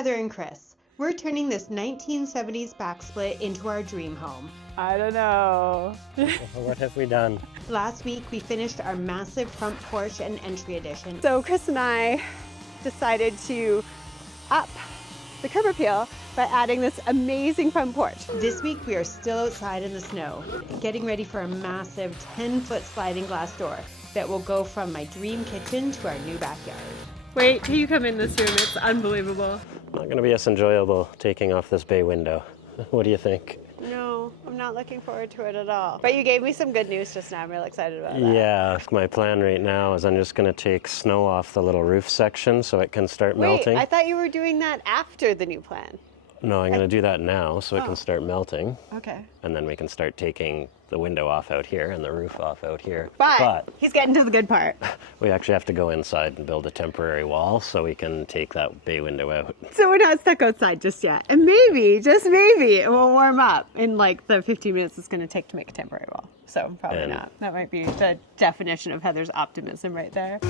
Heather and Chris. We're turning this 1970s backsplit into our dream home. I don't know. What have we done? Last week, we finished our massive front porch and entry addition. So Chris and I decided to up the curb appeal by adding this amazing front porch. This week, we are still outside in the snow, getting ready for a massive 10-foot sliding glass door that will go from my dream kitchen to our new backyard. Wait till you come in this room, it's unbelievable. Not going to be as enjoyable taking off this bay window. What do you think? No, I'm not looking forward to it at all. But you gave me some good news just now. I'm really excited about that. Yeah, my plan right now is I'm just going to take snow off the little roof section so it can start melting. Wait, I thought you were doing that after the new plan. No, I'm going to do that now so it can start melting. Okay. And then we can start taking the window off out here and the roof off out here. But he's getting to the good part. We actually have to go inside and build a temporary wall so we can take that bay window out. So we're not stuck outside just yet. And maybe, just maybe, it will warm up in like the 15 minutes it's going to take to make a temporary wall. So probably not. That might be the definition of Heather's optimism right there.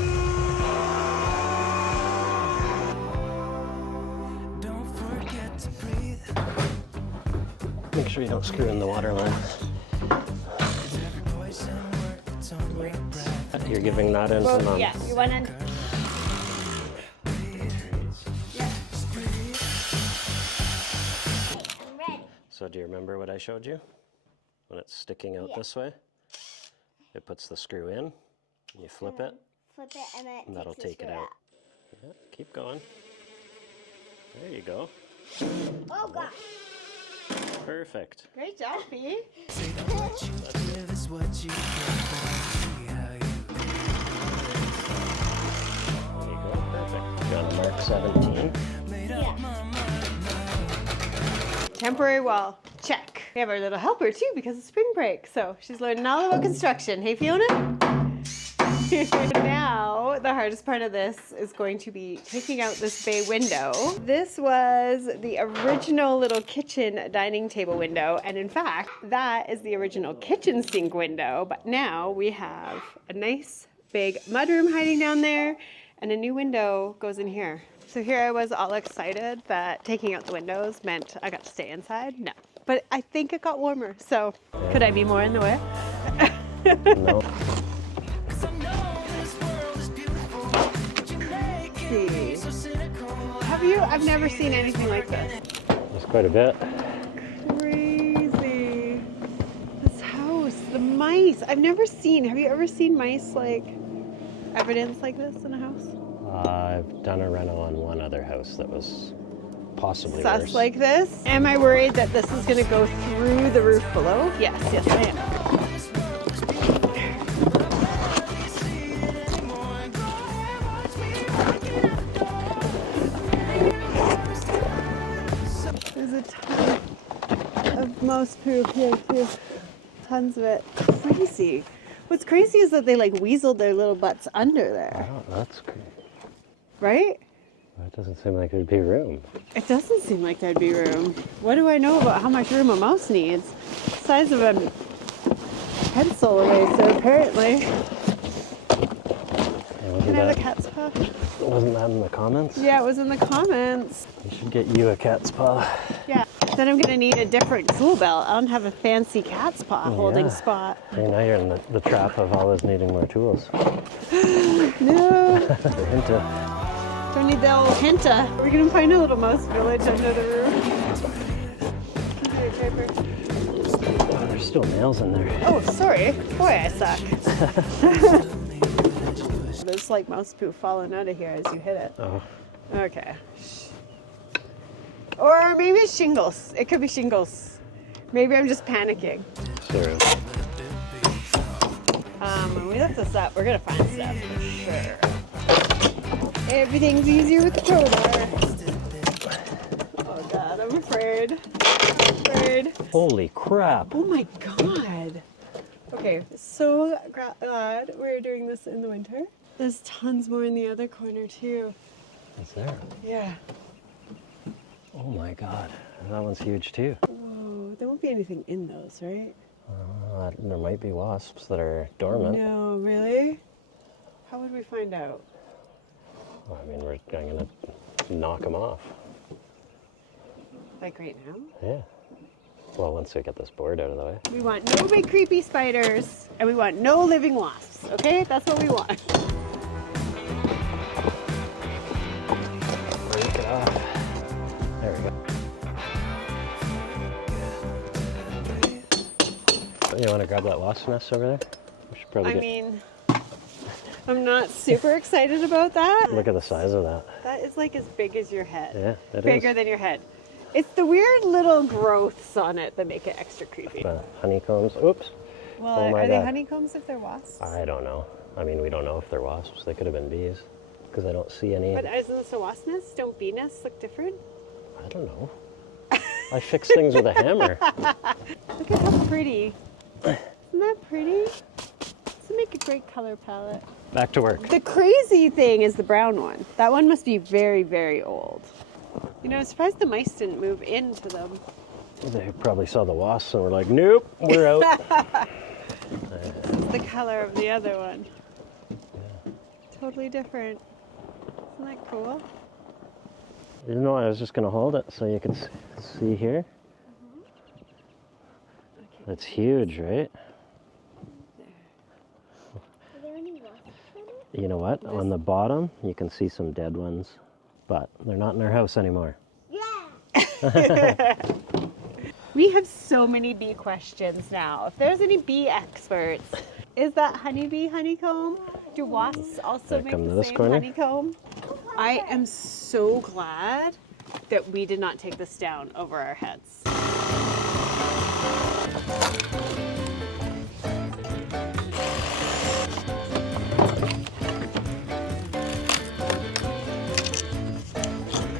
Make sure you don't screw in the water line. You're giving that in to Mom. Yeah, you want in? So do you remember what I showed you? When it's sticking out this way, it puts the screw in, you flip it, and that'll take it out. Yeah, keep going. There you go. Oh gosh. Perfect. Perfect. Great job, Pete. There you go, perfect. You on mark 17. Yeah. Temporary wall, check. We have our little helper too because of spring break. So she's learning all about construction. Hey, Fiona? Now, the hardest part of this is going to be taking out this bay window. This was the original little kitchen dining table window. And in fact, that is the original kitchen sink window. But now we have a nice big mudroom hiding down there and a new window goes in here. So here I was all excited that taking out the windows meant I got to stay inside. No, but I think it got warmer. So could I be more in the way? No. Have you? I've never seen anything like this. That's quite a bit. Crazy. This house, the mice. I've never seen, have you ever seen mice like evidence like this in a house? I've done a reno on one other house that was possibly Sus worse. like this. Am I worried that this is going to go through the roof below? Yes, yes I am. There's a ton of mouse poop here too. Tons of it. Crazy. What's crazy is that they like weaseled their little butts under there. Oh, that's great. Right? That doesn't seem like there'd be room. It doesn't seem like there'd be room. What do I know about how much room a mouse needs? Size of a pencil eraser, apparently. Can I have a cat's paw? Wasn't that in the comments? Yeah, it was in the comments. We should get you a cat's paw. Yeah. Then I'm gonna need a different tool belt. I don't have a fancy cat's paw holding spot. Hey, now you're in the trap of always needing more tools. No. The hint of Don't need the old hinta. We're gonna find a little mouse village under the roof. Here, paper. oh, there's still nails in there. Oh, sorry. Boy, I suck. There's like mouse poo falling out of here as you hit it. Oh, Okay. Or maybe it's shingles. It could be shingles. Maybe I'm just panicking. sure. When we lift this up, we're gonna find stuff for sure. Everything's easier with the crowbar. Oh God, I'm afraid. I'm afraid. Holy crap. Oh my God. Okay, so glad we're doing this in the winter. There's tons more in the other corner too. It's there. Yeah. Oh my God. That one's huge too. Whoa, there won't be anything in those, right? There might be wasps that are dormant. No, really? How would we find out? Well, I mean, I'm gonna knock them off. Like right now? Yeah. Well, once we get this board out of the way. We want no big creepy spiders, and we want no living wasps, okay? That's what we want. Break it off. There we go. You want to grab that wasp nest over there? We should probably I mean, I'm not super excited about that. Look at the size of that. That is like as big as your head. Yeah, it is. Bigger than your head. It's the weird little growths on it that make it extra creepy. The honeycombs. Oops. Well, Oh my are they God. honeycombs if they're wasps? I don't know. I mean, we don't know if they're wasps. They could have been bees because I don't see any. But isn't this a wasp nest? Don't bee nests look different? I don't know. I fix things with a hammer. Look at how pretty. Isn't that pretty? This would make a great color palette. Back to work. The crazy thing is the brown one. That one must be very, very old. You know, I'm surprised the mice didn't move into them. They probably saw the wasps and were like, nope, we're out. It's the color of the other one. Totally different. Isn't that cool? You know, I was just going to hold it so you can see here. It's huge, right? Are there any wasps on it? You know what? On the bottom, you can see some dead ones, but they're not in our house anymore. Yeah. We have so many bee questions now. If there's any bee experts, is that honeybee honeycomb? Do wasps also Gotta make come to the this same corner. honeycomb? I am so glad that we did not take this down over our heads.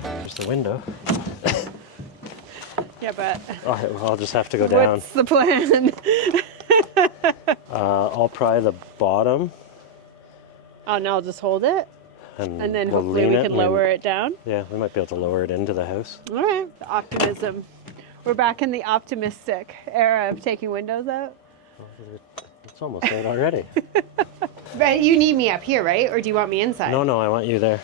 There's the window. Yeah, but Oh, I'll just have to go down. what's the plan? I'll pry the bottom. Oh, no, I'll just hold it, And and then we'll hopefully lean we it can and lower it down. Yeah, we might be able to lower it into the house. All right, optimism. We're back in the optimistic era of taking windows out. It's almost out already. But you need me up here, right? Or do you want me inside? No, I want you there.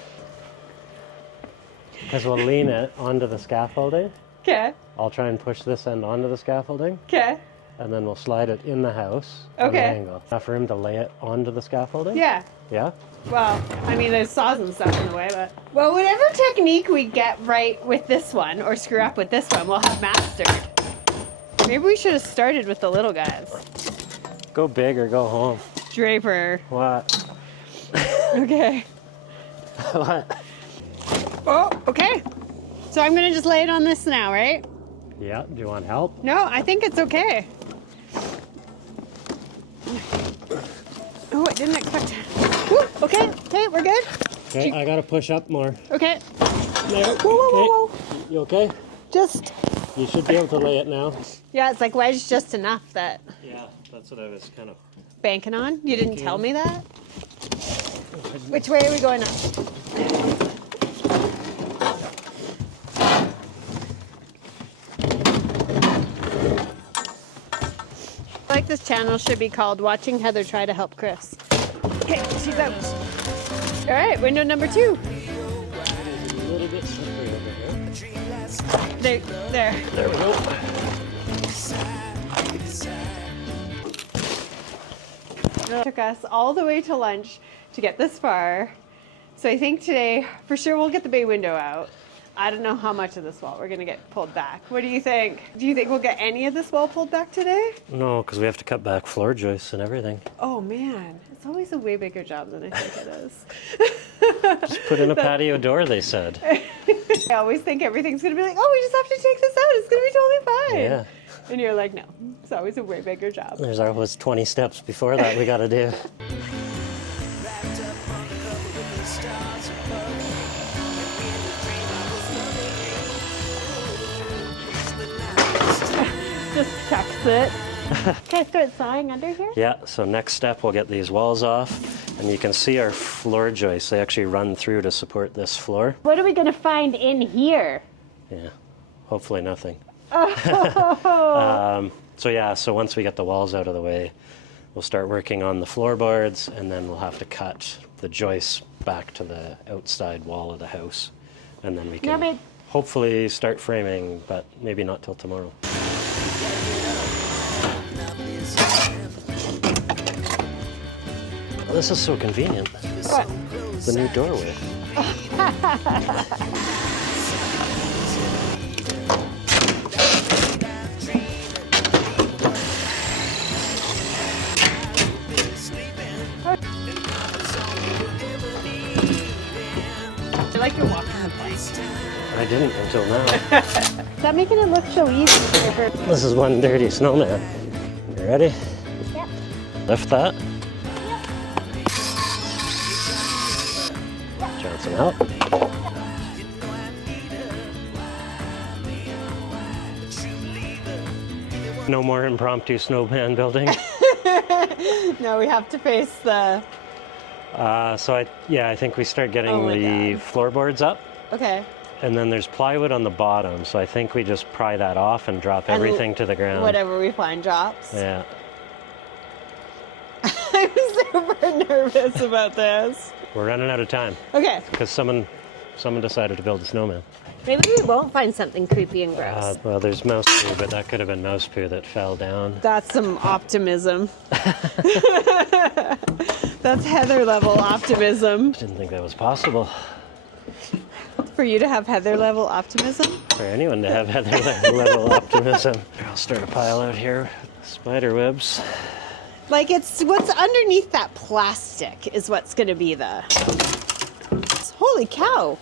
Because we'll lean it onto the scaffolding. Okay, I'll try and push this end onto the scaffolding, okay. and then we'll slide it in the house on Okay. an angle. Enough for him to lay it onto the scaffolding? Yeah. Yeah? Well, I mean, there's saws and stuff in the way, but... Well, whatever technique we get right with this one, or screw up with this one, we'll have mastered. Maybe we should have started with the little guys. Go big or go home. Draper. What? Okay. What? Oh, okay. So I'm gonna just lay it on this now, right? Yeah, do you want help? No, I think it's okay. Oh, I didn't expect... Woo, okay, we're good? Okay, I gotta push up more. Okay. There. Whoa. You okay? Just... You should be able to lay it now. Yeah, it's like wedged just enough that... Yeah, that's what I was kind of... Banking on? You didn't tell me that? Which way are we going up? I like this channel should be called Watching Heather Try to Help Chris. Okay, she's out. All right, window number 2. A little bit slippery over here. There. There we go. It took us all the way to lunch to get this far. So I think today, for sure, we'll get the bay window out. I don't know how much of this wall we're gonna get pulled back. What do you think? Do you think we'll get any of this wall pulled back today? No, because we have to cut back floor joists and everything. Oh man, it's always a way bigger job than I think it is. Just put in a patio door, they said. I always think everything's gonna be like, oh, we just have to take this out. It's gonna be totally fine. Yeah. And you're like, no, it's always a way bigger job. There's always 20 steps before that we gotta do. Just checks it. Can I start sawing under here? Yeah, so next step we'll get these walls off, and you can see our floor joists. They actually run through to support this floor. What are we gonna find in here? Yeah, hopefully nothing. Oh. So once we get the walls out of the way, we'll start working on the floorboards, and then we'll have to cut the joists back to the outside wall of the house, and then we No, can... but hopefully start framing, but maybe not till tomorrow. This is so convenient. What? The new doorway. I like your walking the plank. I didn't until now. Is that making it look so easy? This is one dirty snowman. You ready? Yep. Lift that. Johnson out. No more impromptu snowman building. No, we have to face the... I think we start getting Oh my the God. floorboards up, Okay. and then there's plywood on the bottom, so I think we just pry that off and drop everything to the ground. Whatever we find drops. Yeah. I'm super nervous about this. We're running out of time Okay. because someone decided to build a snowman. Maybe we won't find something creepy and gross. Well, there's mouse poo, but that could have been mouse poo that fell down. That's some optimism. That's Heather level optimism. Didn't think that was possible For you to have Heather level optimism? for anyone to have Heather level optimism. I'll start a pile out here. Spider webs. Like, it's what's underneath that plastic is what's going to be the... Holy cow.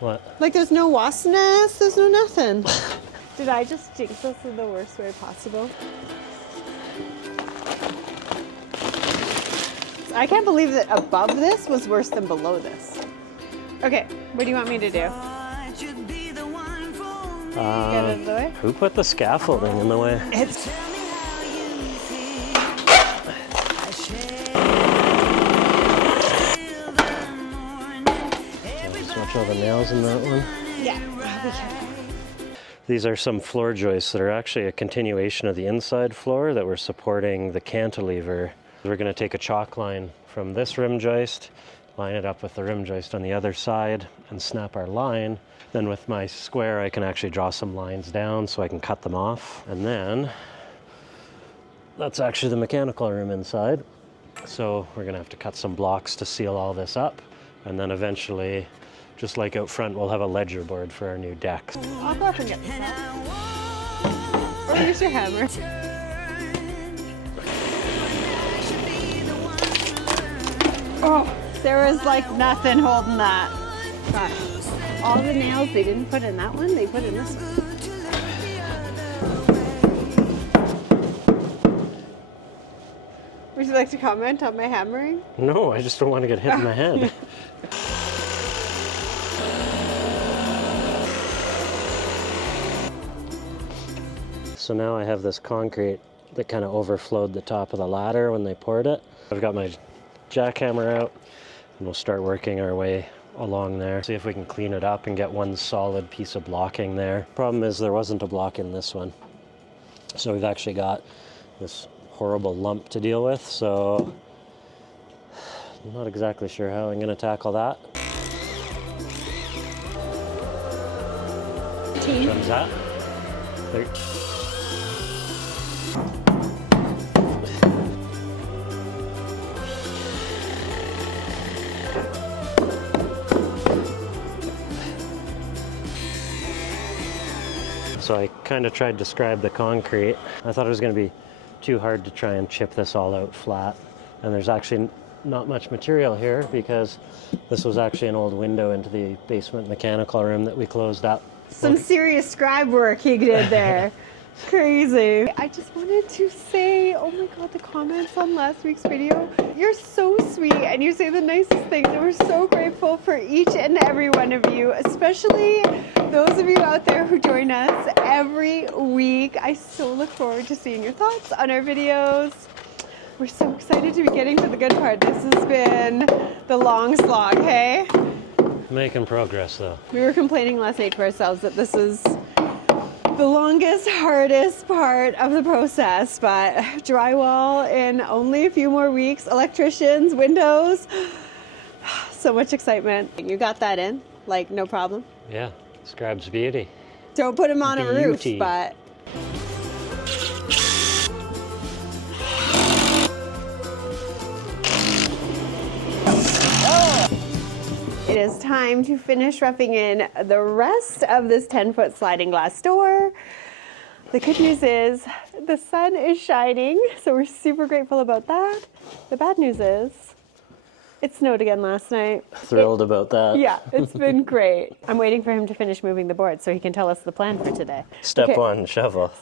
What? Like, there's no wasp nest, there's no nothing. Did I just jinx us in the worst way possible? I can't believe that above this was worse than below this. Okay, what do you want me to do? Get out of the way? Who put the scaffolding in the way? It's... Just watch all the nails in that one. Yeah, I'll be careful. These are some floor joists that are actually a continuation of the inside floor that we're supporting the cantilever. We're going to take a chalk line from this rim joist, line it up with the rim joist on the other side, and snap our line. Then with my square, I can actually draw some lines down so I can cut them off. And then that's actually the mechanical room inside. So we're going to have to cut some blocks to seal all this up. And then eventually, just like out front, we'll have a ledger board for our new deck. I'll go up and get this out. Or use your hammer. Oh, there was like nothing holding that. Gosh. All the nails they didn't put in that one, they put in this one. Would you like to comment on my hammering? No, I just don't want to get hit in the head. So now I have this concrete that kind of overflowed the top of the ladder when they poured it. I've got my jackhammer out and we'll start working our way along there. See if we can clean it up and get one solid piece of blocking there. Problem is there wasn't a block in this one. So we've actually got this horrible lump to deal with, so I'm not exactly sure how I'm going to tackle that. Which one's that? There. So I kind of tried to describe the concrete. I thought it was going to be too hard to try and chip this all out flat. And there's actually not much material here because this was actually an old window into the basement mechanical room that we closed up. Some serious scribe work he did there. Crazy. I just wanted to say, oh my God, the comments on last week's video, you're so sweet and you say the nicest things. And we're so grateful for each and every one of you, especially those of you out there who join us every week. I so look forward to seeing your thoughts on our videos. We're so excited to be getting to the good part. This has been the long slog, hey? Making progress though. We were complaining last night to ourselves that this is the longest, hardest part of the process, but drywall in only a few more weeks, electricians, windows, so much excitement. You got that in, like no problem? Yeah, Describes beauty. Don't put him on a roof, Beauty. but it is time to finish roughing in the rest of this 10-foot sliding glass door. The good news is the sun is shining, so we're super grateful about that. The bad news is it snowed again last night. Thrilled about that. Yeah, it's been great. I'm waiting for him to finish moving the board so he can tell us the plan for today. Step Okay. 1, shovel.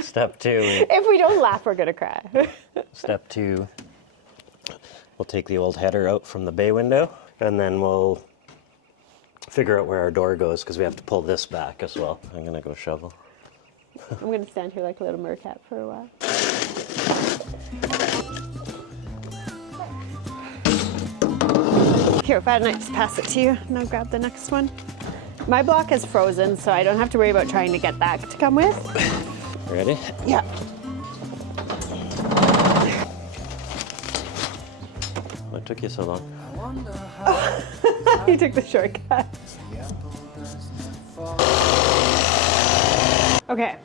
Step 2, If we don't laugh, we're gonna cry. Step 2, we'll take the old header out from the bay window, and then we'll figure out where our door goes because we have to pull this back as well. I'm gonna go shovel. I'm gonna stand here like a little mercat for a while. Here, why don't I just pass it to you and I'll grab the next one. My block is frozen, so I don't have to worry about trying to get that to come with. Ready? Yeah. What took you so long? You took the shortcut. Okay,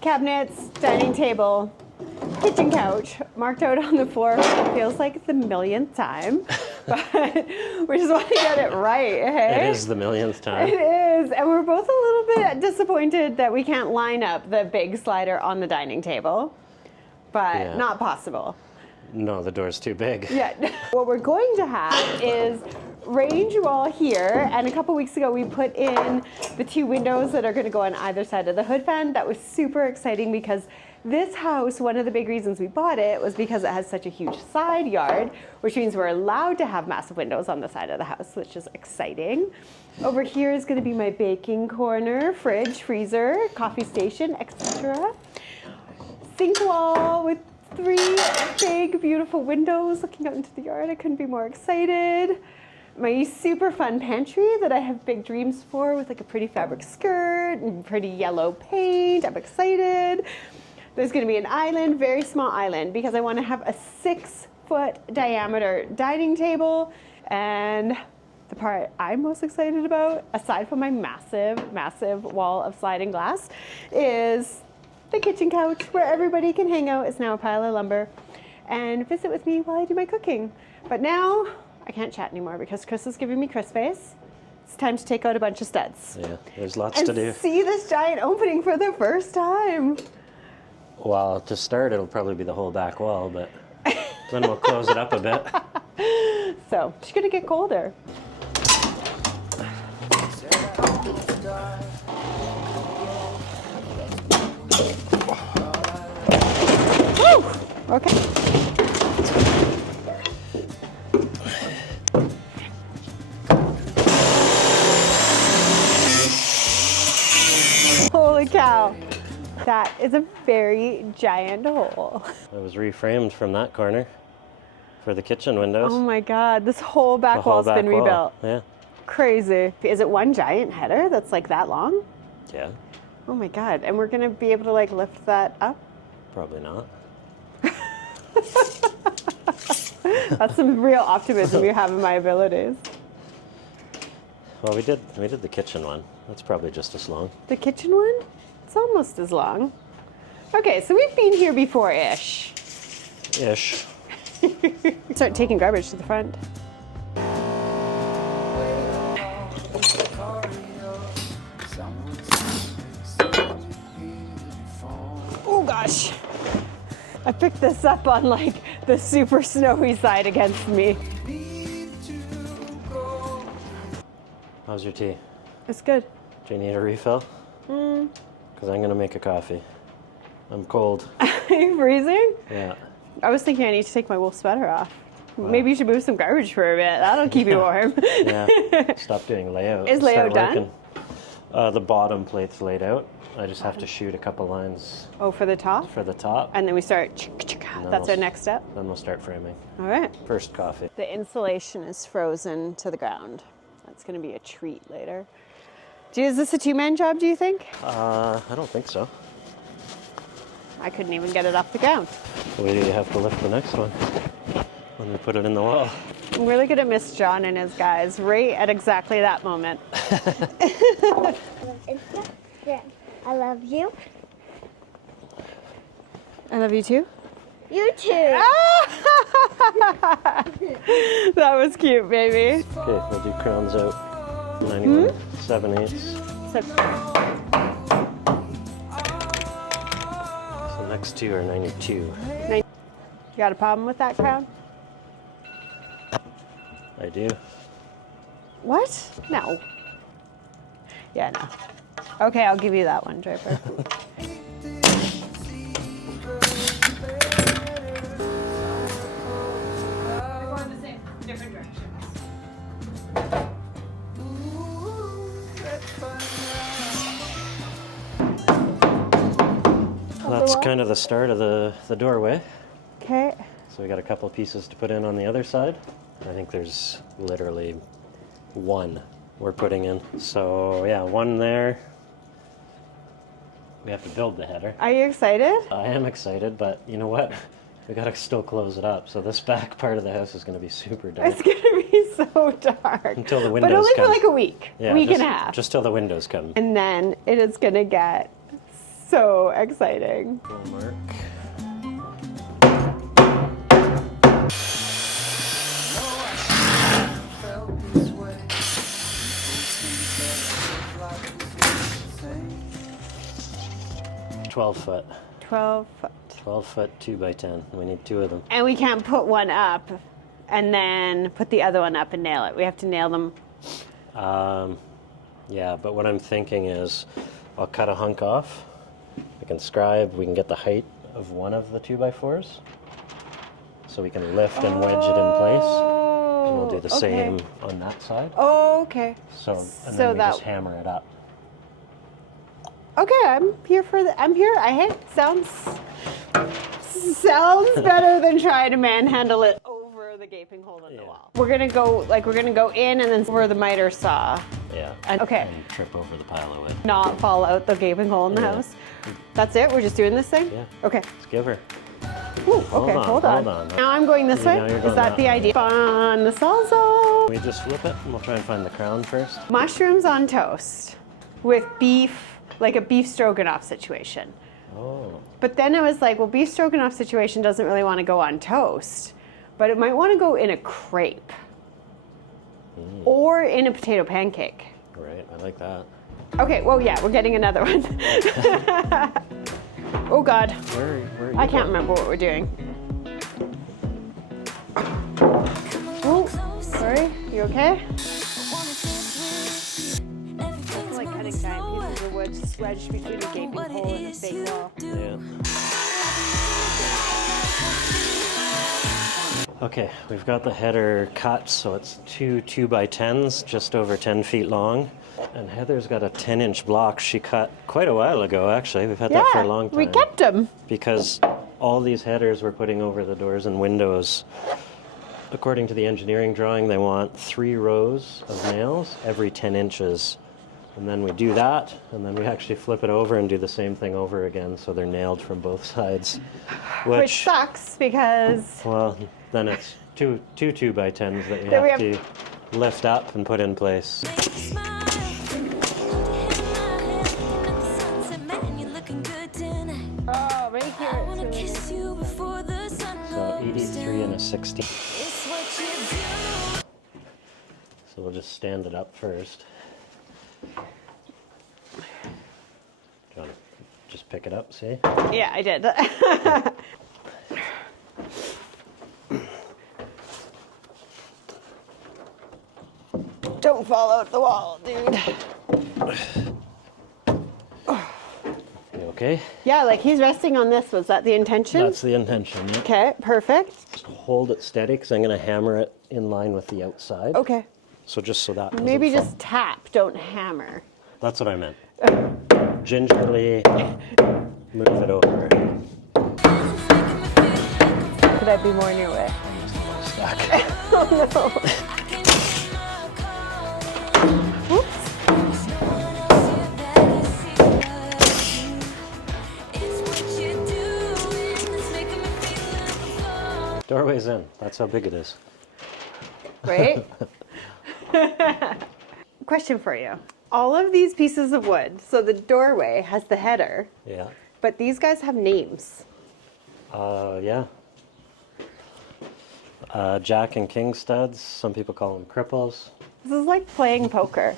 cabinets, dining table, kitchen couch, marked out on the floor. Feels like the millionth time, but we just want to get it right, hey? It is the millionth time. It is, and we're both a little bit disappointed that we can't line up the big slider on the dining table, but Yeah. not possible. No, the door's too big. Yeah, what we're going to have is range wall here, and a couple weeks ago we put in the 2 windows that are going to go on either side of the hood fan. That was super exciting because this house, one of the big reasons we bought it was because it has such a huge side yard, which means we're allowed to have massive windows on the side of the house, which is exciting. Over here is going to be my baking corner, fridge, freezer, coffee station, etc. Sink wall with 3 big, beautiful windows looking out into the yard. I couldn't be more excited. My super fun pantry that I have big dreams for with like a pretty fabric skirt and pretty yellow paint. I'm excited. There's gonna be an island, very small island, because I wanna have a 6-foot diameter dining table. And the part I'm most excited about, aside from my massive, massive wall of sliding glass, is the kitchen couch where everybody can hang out. It's now a pile of lumber and visit with me while I do my cooking. But now I can't chat anymore because Chris is giving me Chris face. It's time to take out a bunch of studs. Yeah, there's lots And to do. see this giant opening for the first time. Well, to start, it'll probably be the whole back wall, but then we'll close it up a bit. So she's gonna get colder. Woo! Okay. Holy cow. That is a very giant hole. It was reframed from that corner for the kitchen windows. Oh my God, this whole back The whole wall's been back wall. rebuilt. Yeah. Crazy. Is it one giant header that's like that long? Yeah, Oh my God, and we're gonna be able to like lift that up? probably not. That's some real optimism you have in my abilities. Well, we did the kitchen one. That's probably just as long. The kitchen one? It's almost as long. Okay, so we've been here before-ish. Ish. Start taking garbage to the front. Oh gosh. I picked this up on like the super snowy side against me. How's your tea? It's good. Do you need a refill? Because I'm gonna make a coffee. I'm cold. Are you freezing? Yeah. I was thinking I need to take my wool sweater off. Maybe you should move some garbage for a bit. That'll keep you warm. Yeah. Stop doing layout. Is layout Start done? working. The bottom plate's laid out. I just have to shoot a couple lines Oh, for the top? for the top. And then we start. then That's we'll our next step. Then we'll start framing. All right. First coffee. The insulation is frozen to the ground. That's going to be a treat later. Is this a 2-man job, do you think? I don't think so. I couldn't even get it off the ground. We have to lift the next one. when we put it in the wall. I'm really gonna miss John and his guys right at exactly that moment. Instagram. I love you. I love you too. You too. That was cute, baby. Okay, we'll do crowns out. 91, 7/8. So next two are 92. You got a problem with that crown? I do. What? No. Yeah, no. Okay, I'll give you that one, Draper. That's kind of the start of the doorway. Okay. So we got a couple pieces to put in on the other side. I think there's literally one we're putting in. So yeah, one there. We have to build the header. Are you excited? I am excited, but you know what? We gotta still close it up. So this back part of the house is gonna be super dark. It's gonna be so dark. Until the windows But only come. for like a week. Yeah, week just, and a half. Just till the windows come. And then it is gonna get so exciting. We'll mark. $12 foot. 12 foot. 12 foot 2 by 10. We need two of them. And we can't put one up and then put the other one up and nail it. We have to nail them. Yeah, but what I'm thinking is I'll cut a hunk off. We can scribe, we can get the height of one of the 2x4s. So we can lift and wedge it in place. And we'll do the same on that side. Oh, okay. So, and So then we that- just hammer it up. Okay, I'm here for the. I'm here. I hate sounds better than trying to manhandle it over the gaping hole in the wall. We're gonna go in and then over the miter saw. Yeah. Okay. And trip over the pile of wood. Not fall out the gaping hole in the Yeah. house. That's it. We're just doing this thing. Yeah. Okay. Let's give her. Ooh, Hold okay. on, Hold on. hold on. Now I'm going this way. Now you're Is going that that the way. idea? On the salsa. We just flip it and we'll try and find the crown first. Mushrooms on toast with beef, like a beef stroganoff situation. Oh. But then I was like, well, beef stroganoff situation doesn't really want to go on toast, but it might want to go in a crepe or in a potato pancake. Right, I like that. Okay, well, yeah, we're getting another one. Oh, God. Where are you I can't going? remember what we're doing. Oh, sorry. You okay? It's like cutting giant pieces of wood wedged between a gaping hole and a fake wall. Yeah. Okay, we've got the header cut, so it's two 2x10s, just over 10 feet long. And Heather's got a 10-inch block she cut quite a while ago, actually. We've had that for a long time. We kept them. Because all these headers we're putting over the doors and windows, according to the engineering drawing, they want 3 rows of nails every 10 inches. And then we do that, and then we actually flip it over and do the same thing over again, so they're nailed from both sides. Which sucks because Well, then it's two 2x10s that we That we have to lift up and put in place. oh, right here it's really So 83 and a 60. So we'll just stand it up first. John, just pick it up, see? Yeah, I did. Don't fall out the wall, dude. You okay? Yeah, like he's resting on this. Was that the intention? That's the intention, yeah. Okay, perfect. Just hold it steady, because I'm going to hammer it in line with the outside. Okay. So just so that doesn't Maybe fall. just tap, don't hammer. That's what I meant. Gingerly move it over. Could I be more in your way? Stuck. Oh no. Oops. Doorway's in. That's how big it is. Right? Question for you. All of these pieces of wood, so the doorway has the header, Yeah. but these guys have names. Yeah. Jack and king studs. Some people call them cripples. This is like playing poker.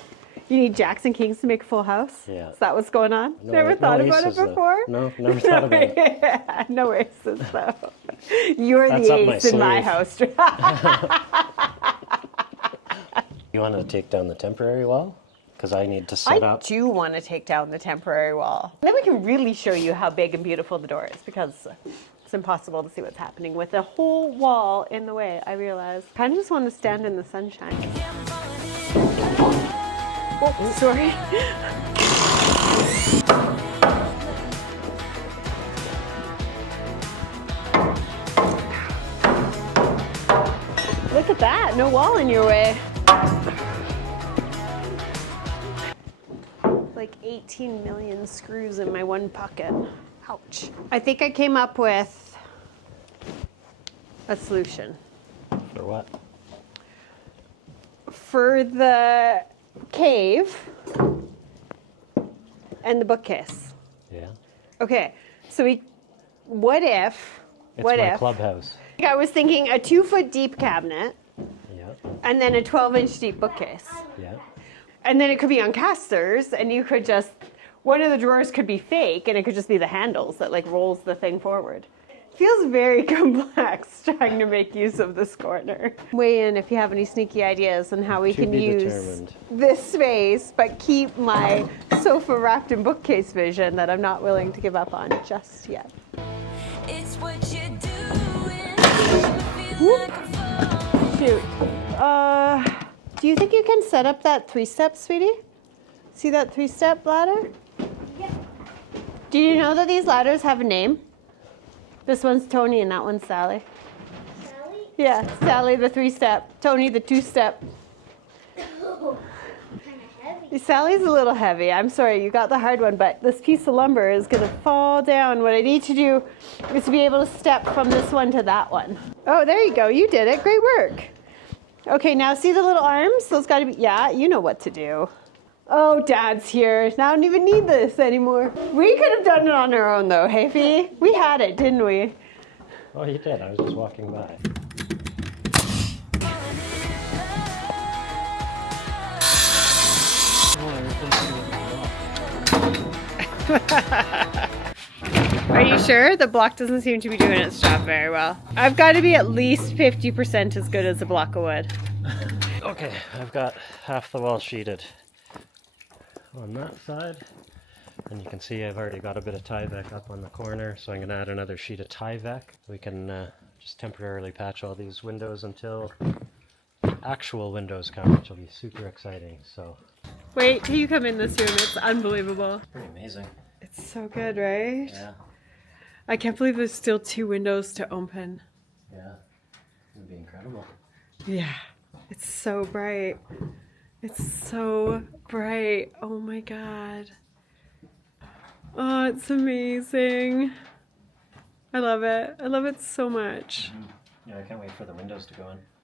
You need jacks and kings to make a full house? Yeah. Is that what's going on? No, Never thought about it aces, though. before? No, never thought about it. Yeah, no aces though. You're That's the up my ace in my sleeve. house. You want to take down the temporary wall? Because I need to set I up. do want to take down the temporary wall. Then we can really show you how big and beautiful the door is, because it's impossible to see what's happening with a whole wall in the way, I realize. Kind of just want to stand in the sunshine. Oh, sorry. Look at that, no wall in your way. Like 18 million screws in my one pocket. Ouch. I think I came up with a solution. For what? For the cave and the bookcase. Yeah. Okay, so what if, It's my clubhouse. I was thinking a 2-foot deep cabinet Yeah. and then a 12-inch deep bookcase. Yeah. And then it could be on casters, and you could just, one of the drawers could be fake, and it could just be the handles that like rolls the thing forward. Feels very complex trying to make use of this corner. Weigh in if you have any sneaky ideas on how we To can be use determined. this space, but keep my sofa wrapped in bookcase vision that I'm not willing to give up on just yet. It's what you're doing. Feel like a Shoot. Do you think you can set up that 3-step, sweetie? See that 3-step ladder? Yeah. Do you know that these ladders have a name? This one's Tony and that one's Sally. Sally? Yeah, Sally the 3-step, Tony the 2-step. Oh, kind of heavy. Sally's a little heavy. I'm sorry, you got the hard one, but this piece of lumber is gonna fall down. What I need to do is to be able to step from this one to that one. Oh, there you go, you did it, great work. Okay, now see the little arms? Those gotta be, yeah, you know what to do. Oh, Dad's here. Now I don't even need this anymore. We could have done it on our own though, hey Fee? We had it, didn't we? Oh, you did. I was just walking by. Are you sure? The block doesn't seem to be doing its job very well. I've got to be at least 50% as good as a block of wood. Okay, I've got half the wall sheeted on that side. And you can see I've already got a bit of Tyvek up on the corner, so I'm going to add another sheet of Tyvek. We can just temporarily patch all these windows until actual windows come, which will be super exciting. So Wait till you come in this room. It's unbelievable. pretty amazing. It's so good, right? Yeah, I can't believe there's still 2 windows to open. yeah, it'd be incredible. Yeah, it's so bright. It's so bright. Oh my God. Oh, it's amazing. I love it. I love it so much. Yeah, I can't wait for the windows to go in.